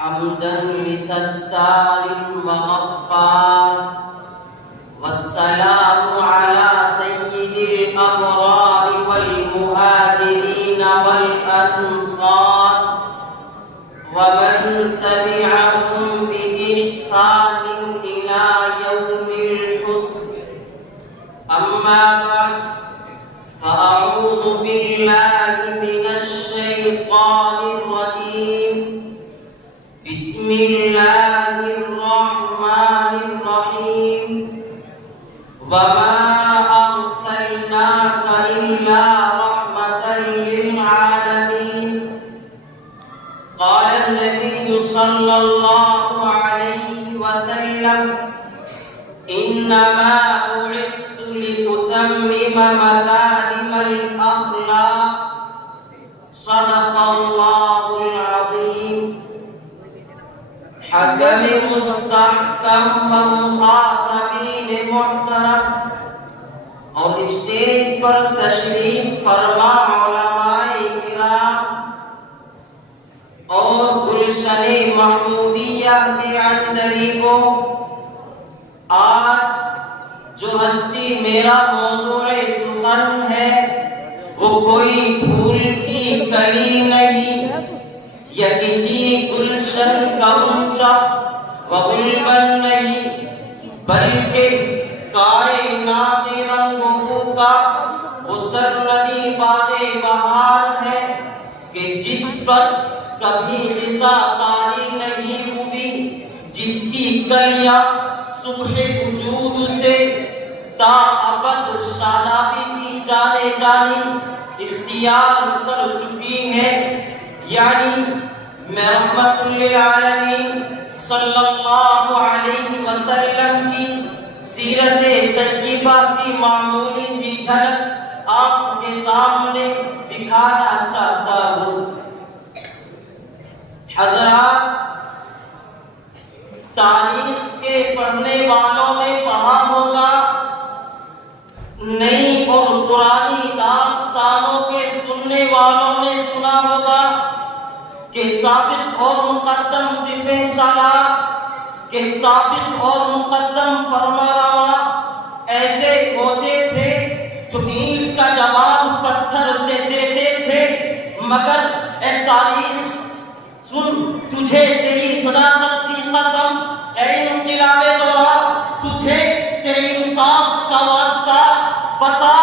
حمدا لستار وغفار والسلام على سيد الأبرار والمهاجرين والأنصار ومن تبعهم بإحسان إلى يوم الحسن. أما بعد فأعوذ بالله من الشيطان الرجيم. بسم الله الرحمن الرحيم. وما أرسلناك إلا رحمة للعالمين. قال النبي صلى الله عليه وسلم إنما بعثت لأتمم مكارم الأخلاق. صدق الله العظيم. حكم مستحکم و مخاطبین محترم اور اسٹیج پر تشریف فرما علماء کرام اور گلشن محمودیہ کے اندریوں، آج جو ہستی میرا موضوع سخن ہے وہ کوئی پھول کی کلی نہیں یا کسی گلشن کا اونچا وغلبن نہیں، بلکہ کائنات رنگ بو کا وہ سرمدی باد بہار ہے کہ جس پر کبھی خزاں طاری نہیں ہوئی، جس کی کلیاں صبح وجود سے تا ابد شادابی کی جانے جانی اختیار کر چکی ہے، یعنی میں رحمت للعالمین صلی اللہ علیہ وسلم کی سیرت طیبہ کی معمولی سی جھلک آپ کے سامنے دکھانا چاہتا ہوں. حضرات، تاریخ کے پڑھنے والوں نے پڑھا ہوگا، نئی اور پرانی داستانوں کے سننے والوں نے سنا ہوگا کہ سابق اور مقدم ذمہ سالار، کہ سابق اور مقدم فرمانروا ایسے ہوتے تھے جو اینٹ کا جواب پتھر سے دیتے تھے، مگر اے تاریخ سن، تجھے تیری صداقت کی قسم، اے انقلاب دورہ تجھے تیرے انصاف کا واسطہ، بتا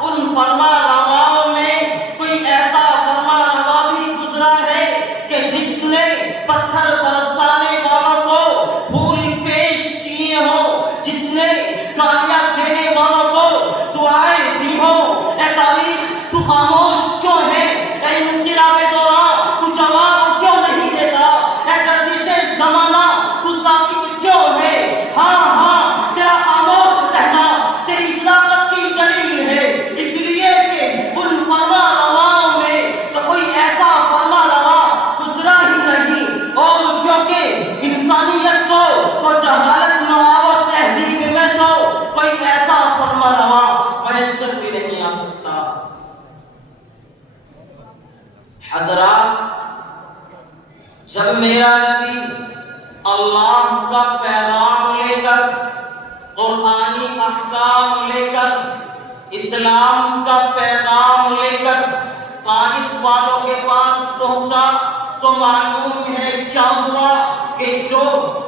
ان فرمانرواؤں میں کوئی ایسا فرمانروا بھی گزرا ہے کہ جس نے پتھر برسانے والوں کو پھول پیش کیے ہوں، جس نے گالیاں دینے والوں کو دعائیں دی ہوں؟ اے تاریخ تو خاموش کیوں ہے؟ اے انقلاب دورہ تو جواب کیوں نہیں دیتا؟ اے گردش زمانہ تو ساکت کیوں ہے؟ ہاں ہاں، تیرا خاموش رہنا تیری صداقت کی دلیل ہے، اس لیے کہ ان فرمانرواؤں میں تو کوئی ایسا فرمانروا گزرا ہی نہیں، اور کیونکہ انسانیت کو اور جہالت میں اور تہذیب میں تو کوئی ایسا فرمانروا میسر بھی نہیں آ سکتا. حضرات، جب میرا نبی اللہ کا پیغام لے کر، قرآنی احکام لے کر، اسلام کا پیغام لے کر طائف والوں کے پاس پہنچا تو معلوم ہے کیا ہوا کہ جو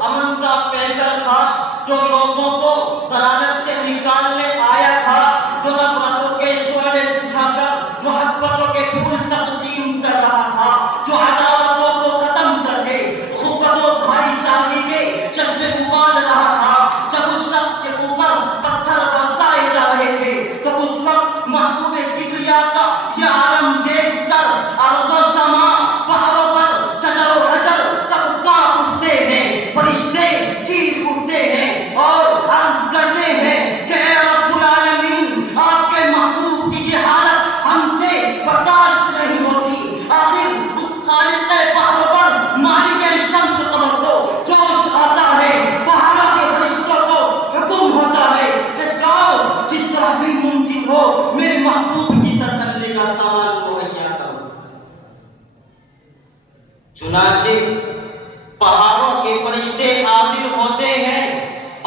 امن کا پیکر تھا، جو لوگوں کو ضلالت سے نکالنے آیا تھا، جو نفرتوں کے شعلے بجھا کر محبتوں کے پھول تقسیم کر رہا تھا، جو عداوتوں کو ختم کر کے غربت و بھائی چارگی کے جشن ابال رہا تھا، جب اس شخص کے اوپر پتھر برسائے جا رہے تھے تو اس وقت محبوب کبریا کا یہ عالم دیکھ کر ارض و سما، پہاڑوں پر شجر و حجر سب کانپ اٹھتے ہیں، فرشتے چیخ اٹھتے ہیں اور عرض کرتے ہیں کہ اے رب العالمین، آپ کے محبوب کی یہ حالت ہم سے برداشت نہیں ہوتی. آخر اس خالق پہاڑوں پر مالک شمس قمر کو جوش آتا ہے، پہاڑوں کے فرشتوں کو حکم ہوتا ہے کہ جاؤ، جس طرح بھی ممکن ہو میرے محبوب کی تسلی کا سامان مہیا کرو. چنانچہ پہاڑوں کے فرشتے حاضر ہوتے ہیں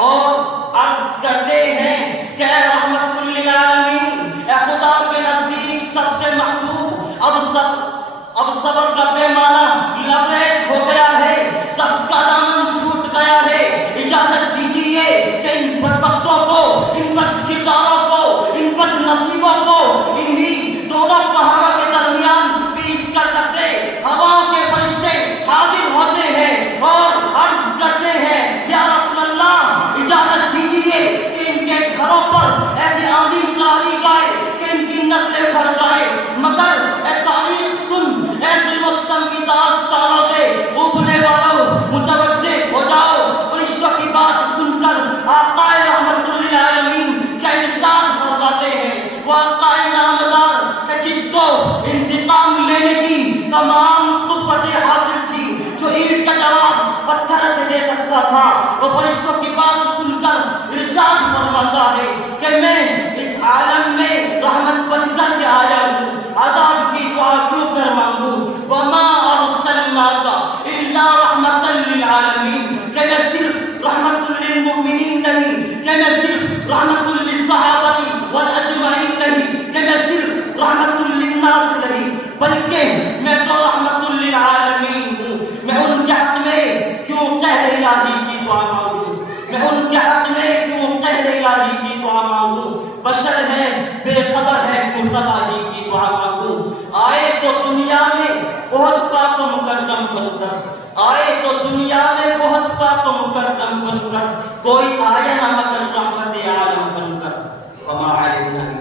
اور عرض کرتے ہیں کہ اے رحمت للعالمین، اے خدا کے نزدیک سب سے محبوب، اب صبر کا پیمانہ لبریز ہو گیا ہے، سب کا دامن چھوٹ گیا ہے، اجازت دیجیے کہ ان بدبختوں کو، ان بد کرداروں کو، ان بد نصیبوں کو انہی دونوں پہاڑوں کے درمیان پیس کر رکھ دے۔ ہواؤں کے فرشتے حاضر ہوتے ہیں اور عرض کرتے ہیں یا رسول اللہ، اجازت دیجیے کہ ان کے گھروں پر ایسی آندھی چلی جائے کہ ان کی نسلیں بھر جائے، مگر اے تاریخ سن، اے ظلم و ستم کی داستانوں سے اوبنے والوں متوجہ ہو جاؤ۔ فرشتوں کی بات سن کر آقا رحمت للعالمین کیا ارشاد فرماتے ہیں، وہ آقا نامدار کہ جس کو انتقام لینے کی تمام قوتیں حاصل تھی، جو اینٹ کا جواب پتھر سے دے سکتا تھا، وہ فرشتوں کی بات سن کر ارشاد فرماتا ہے کہ میں اس عالم میں رحمت بن کر کے آیا ہوں، عذاب کی دعا کیوں کر مانگوں؟ وما ارسلناک الا رحمتا للعالمین، کہ میں صرف رحمت للمؤمنین نہیں، کہ میں صرف رحمت للصحابہ والاجمعین نہیں، کہ میں صرف رحمت للناس نہیں، بلکہ میں تو رحمت للعالمین ہوں۔ میں ان کے حق میں کیوں قہر الہی کی دعا مانگوں؟ میں ان کے حق میں کیوں قہر الہی کی دعا مانگوں؟ بشر ہے، بے خبر ہے، کیوں تباہی کی دعا مانگوں؟ آئے تو دنیا میں بہت پاک و مکرم بن کر، آئے تو دنیا میں بہت پاک و مکرم بن کر، کوئی آیا نہ مگر رحمت عالم بن کر۔ وما علینا